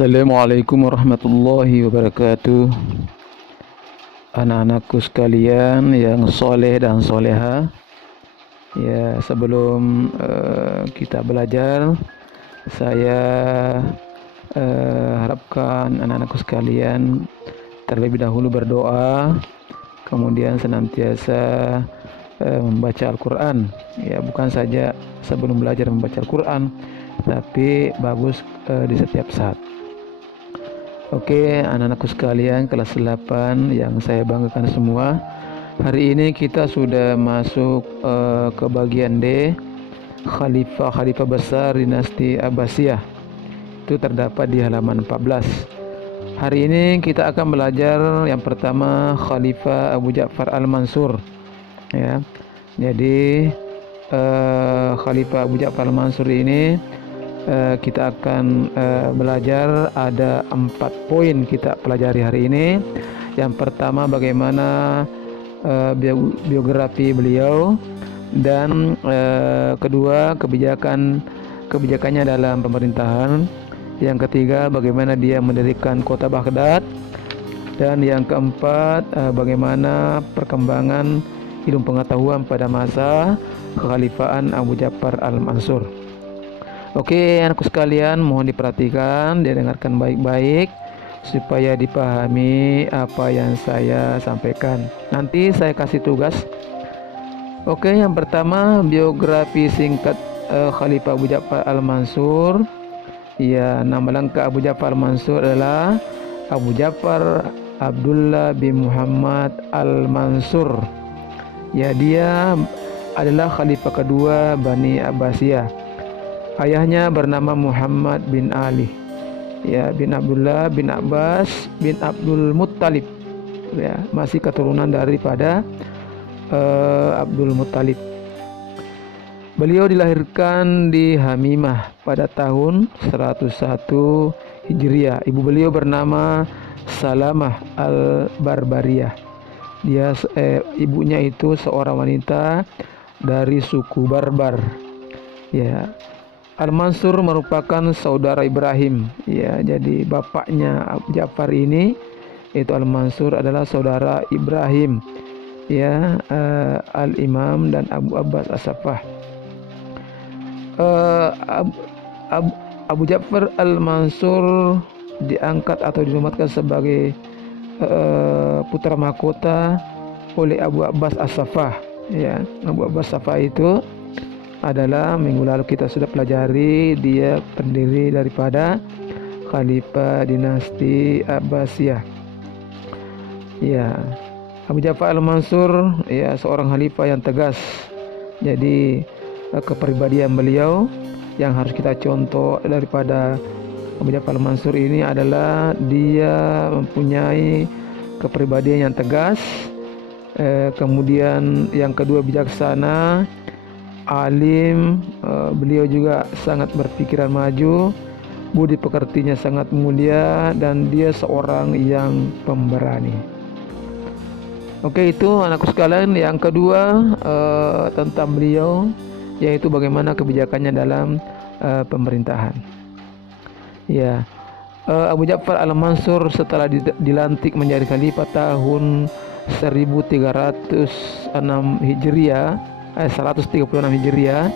Assalamualaikum warahmatullahi wabarakatuh. Anak-anakku sekalian yang soleh dan soleha, ya sebelum kita belajar, saya harapkan anak-anakku sekalian terlebih dahulu berdoa, kemudian senantiasa membaca Al-Quran. Ya, bukan saja sebelum belajar membaca Al-Quran, tapi bagus di setiap saat. Oke, anak-anakku sekalian kelas 8 yang saya banggakan semua. Hari ini kita sudah masuk ke bagian D, Khalifah besar dinasti Abbasiyah. Itu terdapat di halaman 14. Hari ini kita akan belajar yang pertama Khalifah Abu Ja'far Al-Mansur. Ya. Jadi Khalifah Abu Ja'far Al-Mansur ini kita akan belajar ada 4 poin kita pelajari hari ini. Yang pertama bagaimana biografi beliau, dan kedua kebijakannya dalam pemerintahan. Yang ketiga bagaimana dia mendirikan kota Baghdad, dan yang keempat bagaimana perkembangan ilmu pengetahuan pada masa kekhalifahan Abu Ja'far Al-Mansur. Oke, anakku sekalian, mohon diperhatikan, didengarkan baik-baik supaya dipahami apa yang saya sampaikan. Nanti saya kasih tugas. Oke, yang pertama biografi singkat Khalifah Abu Ja'far Al-Mansur. Ya, nama lengkap Abu Ja'far Al-Mansur adalah Abu Ja'far Abdullah bin Muhammad Al-Mansur. Ya, dia adalah khalifah kedua Bani Abbasiyah. Ayahnya bernama Muhammad bin Ali, ya, bin Abdullah bin Abbas bin Abdul Muttalib, ya, masih keturunan daripada Abdul Muttalib. Beliau dilahirkan di Hamimah pada tahun 101 Hijriah. Ibu beliau bernama Salamah al-Barbariyah. Dia ibunya itu seorang wanita dari suku Barbar. Ya, Al-Mansur merupakan saudara Ibrahim. Ya, jadi bapaknya Abu Ja'far ini yaitu Al-Mansur adalah saudara Ibrahim. Ya, Al-Imam dan Abu Abbas As-Saffah. Abu Ja'far Al-Mansur diangkat atau dinobatkan sebagai putra mahkota oleh Abu Abbas As-Saffah. Ya, Abu Abbas As-Saffah itu adalah minggu lalu kita sudah pelajari, dia pendiri daripada Khalifah dinasti Abbasiyah. Ya, Abu Ja'far Al-Mansur ya seorang khalifah yang tegas. Jadi kepribadian beliau yang harus kita contoh daripada Abu Ja'far Al-Mansur ini adalah dia mempunyai kepribadian yang tegas. Kemudian yang kedua bijaksana, alim, beliau juga sangat berpikiran maju, budi pekertinya sangat mulia, dan dia seorang yang pemberani. Oke, itu anakku sekalian. Yang kedua tentang beliau, yaitu bagaimana kebijakannya dalam pemerintahan. Ya, Abu Ja'far Al-Mansur setelah dilantik menjadi khalifah tahun 1306 Hijriah, 136 Hijriah,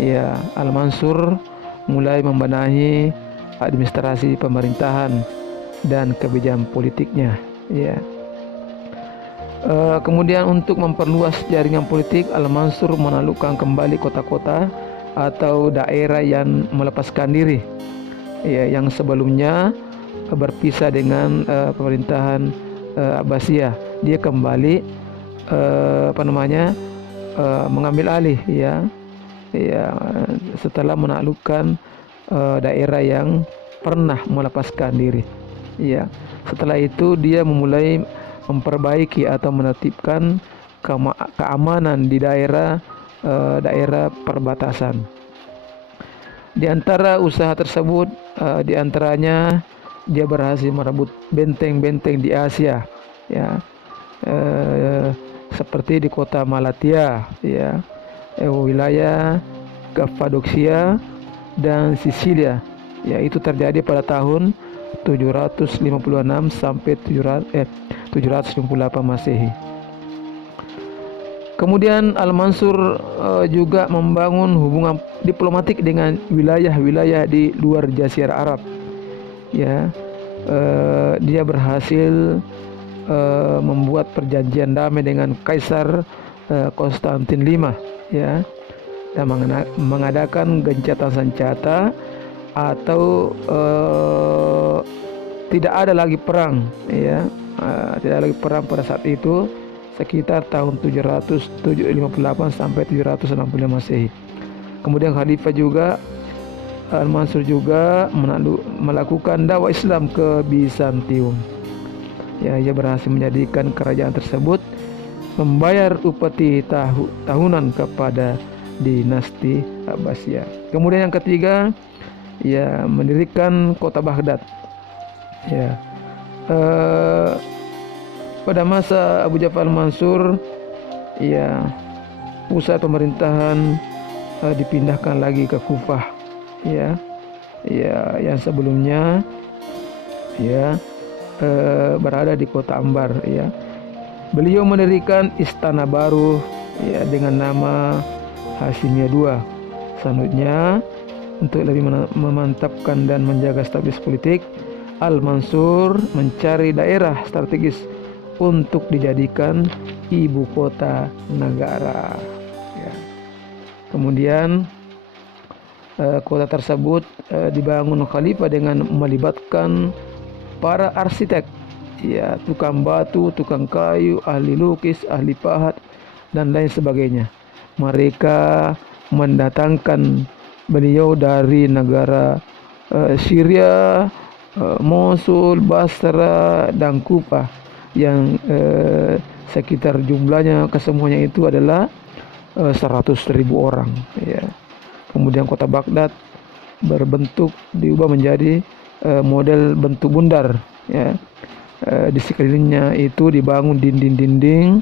ya, Al-Mansur mulai membenahi administrasi pemerintahan dan kebijakan politiknya. Ya. Kemudian untuk memperluas jaringan politik, Al-Mansur menaklukkan kembali kota-kota atau daerah yang melepaskan diri, ya, yang sebelumnya berpisah dengan pemerintahan Abbasiyah. Dia kembali mengambil alih, ya setelah menaklukkan daerah yang pernah melepaskan diri. Ya, setelah itu dia memulai memperbaiki atau menertibkan keamanan di daerah perbatasan. Di antara usaha tersebut, di antaranya dia berhasil merebut benteng-benteng di Asia, ya, seperti di kota Malatya, ya, wilayah Kappadokia dan Sisilia, Ya, itu terjadi pada tahun 756 sampai 758 Masehi. Kemudian Al-Mansur juga membangun hubungan diplomatik dengan wilayah-wilayah di luar Jazirah Arab. Ya, dia berhasil membuat perjanjian damai dengan Kaisar Konstantin V, ya, dan mengadakan gencatan senjata atau tidak ada lagi perang, ya, tidak ada lagi perang pada saat itu, sekitar tahun 758 sampai 765 Masehi. Kemudian Khalifah juga Al-Mansur juga melakukan dakwah Islam ke Bizantium. Ya, ia berhasil menjadikan kerajaan tersebut membayar upeti tahunan kepada dinasti Abbasiyah. Kemudian yang ketiga, ya, mendirikan kota Baghdad. Ya, pada masa Abu Ja'far Al-Mansur, ya, pusat pemerintahan dipindahkan lagi ke Kufah, ya, yang sebelumnya, ya, berada di kota Ambar, ya. Beliau mendirikan istana baru, ya, dengan nama Hashimiyah II. Selanjutnya, untuk lebih memantapkan dan menjaga stabilitas politik, Al-Mansur mencari daerah strategis untuk dijadikan ibu kota negara, ya. Kemudian kota tersebut dibangun khalifah dengan melibatkan para arsitek, ya, tukang batu, tukang kayu, ahli lukis, ahli pahat, dan lain sebagainya. Mereka mendatangkan beliau dari negara Syria, Mosul, Basra, dan Kufa, yang sekitar jumlahnya kesemuanya itu adalah 100.000 orang, ya. Kemudian kota Baghdad diubah menjadi model bentuk bundar, ya. Di sekelilingnya itu dibangun dinding-dinding,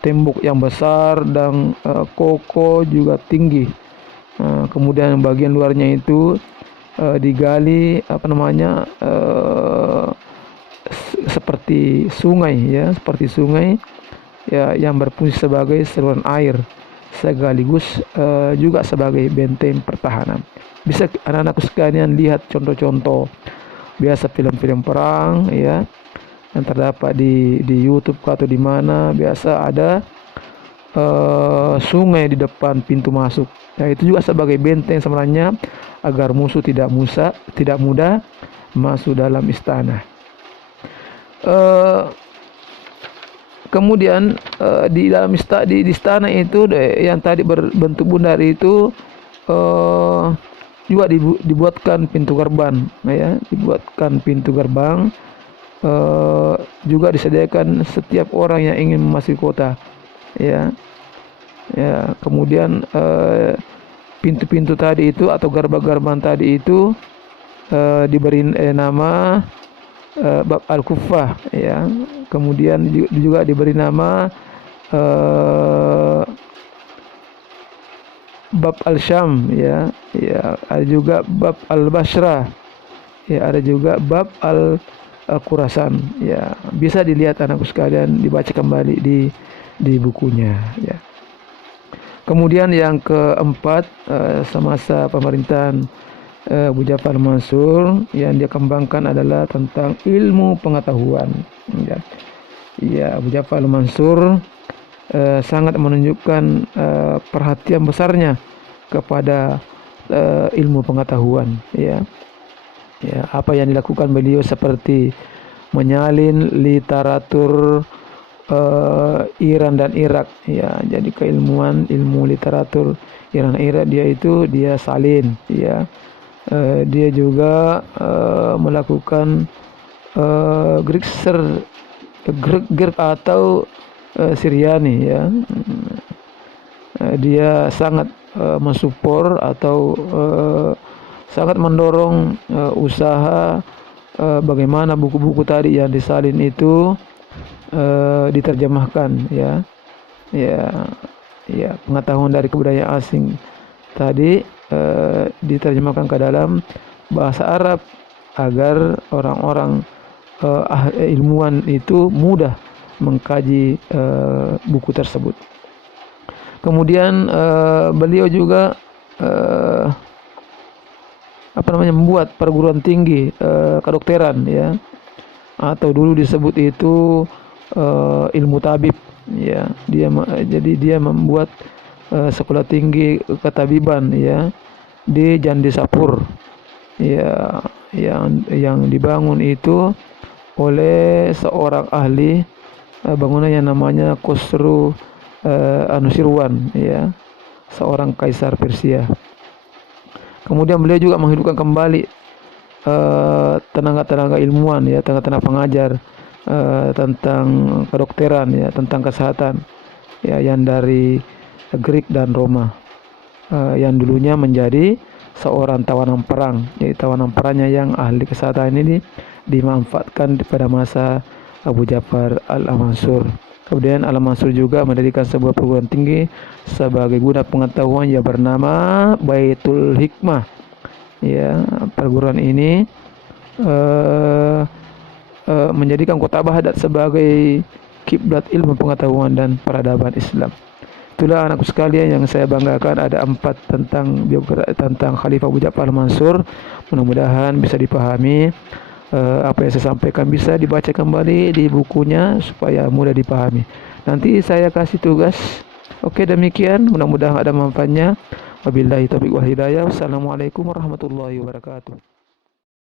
tembok yang besar, dan kokoh juga tinggi. Kemudian bagian luarnya itu digali seperti sungai, ya, ya, yang berfungsi sebagai saluran air sekaligus juga sebagai benteng pertahanan. Bisa anak-anakku sekalian lihat contoh-contoh biasa film-film perang, ya, yang terdapat di YouTube atau di mana biasa ada sungai di depan pintu masuk. Ya, itu juga sebagai benteng sebenarnya agar musuh tidak mudah masuk dalam istana. Kemudian di dalam istana itu yang tadi berbentuk bundar itu juga dibuatkan pintu gerbang, ya, juga disediakan setiap orang yang ingin memasuki kota, ya. Kemudian pintu-pintu tadi itu atau gerbang-gerbang tadi itu diberi nama Bab Al-Kuffah, ya. Kemudian juga diberi nama Bab Al-Syam, ya. Ada juga Bab Al-Basra, ya, ada juga Bab Al-Khurasan, ya. Bisa dilihat anakku sekalian, dibaca kembali di bukunya, ya. Kemudian yang keempat, semasa pemerintahan Abu Ja'far Mansur yang dia kembangkan adalah tentang ilmu pengetahuan, ya. Ya, Abu Ja'far Mansur sangat menunjukkan perhatian besarnya kepada ilmu pengetahuan, ya. Ya, apa yang dilakukan beliau seperti menyalin literatur Iran dan Irak, ya. Jadi ilmu literatur Iran dan Irak dia salin, ya. Dia juga melakukan Greek atau Syriani, ya. Dia sangat mensupport atau sangat mendorong usaha bagaimana buku-buku tadi yang disalin itu diterjemahkan, ya. Pengetahuan dari kebudayaan asing tadi diterjemahkan ke dalam bahasa Arab agar orang-orang ilmuwan itu mudah mengkaji buku tersebut. Kemudian beliau juga membuat perguruan tinggi kedokteran, ya, atau dulu disebut itu ilmu tabib, ya. Jadi dia membuat sekolah tinggi ketabiban, ya, di Jandisapur, ya, yang dibangun itu oleh seorang ahli bangunan yang namanya Khosrow Anusirwan, ya, seorang kaisar Persia. Kemudian beliau juga menghidupkan kembali tenaga-tenaga ilmuwan, ya, tenaga-tenaga pengajar tentang kedokteran, ya, tentang kesehatan, ya, yang dari Greek dan Roma, yang dulunya menjadi seorang tawanan perang. Jadi tawanan perangnya yang ahli kesehatan ini dimanfaatkan pada masa Abu Ja'far Al-Mansur. Kemudian Al-Mansur juga mendirikan sebuah perguruan tinggi sebagai guna pengetahuan yang bernama Baitul Hikmah. Ya, perguruan ini menjadikan kota Baghdad sebagai kiblat ilmu pengetahuan dan peradaban Islam. Itulah anakku sekalian yang saya banggakan, ada 4 tentang Khalifah Abu Ja'far Al-Mansur. Mudah-mudahan bisa dipahami. Apa yang saya sampaikan bisa dibaca kembali di bukunya supaya mudah dipahami. Nanti saya kasih tugas. Oke, demikian, mudah-mudahan ada manfaatnya. Wabillahi taufiq wal hidayah. Wassalamualaikum warahmatullahi wabarakatuh.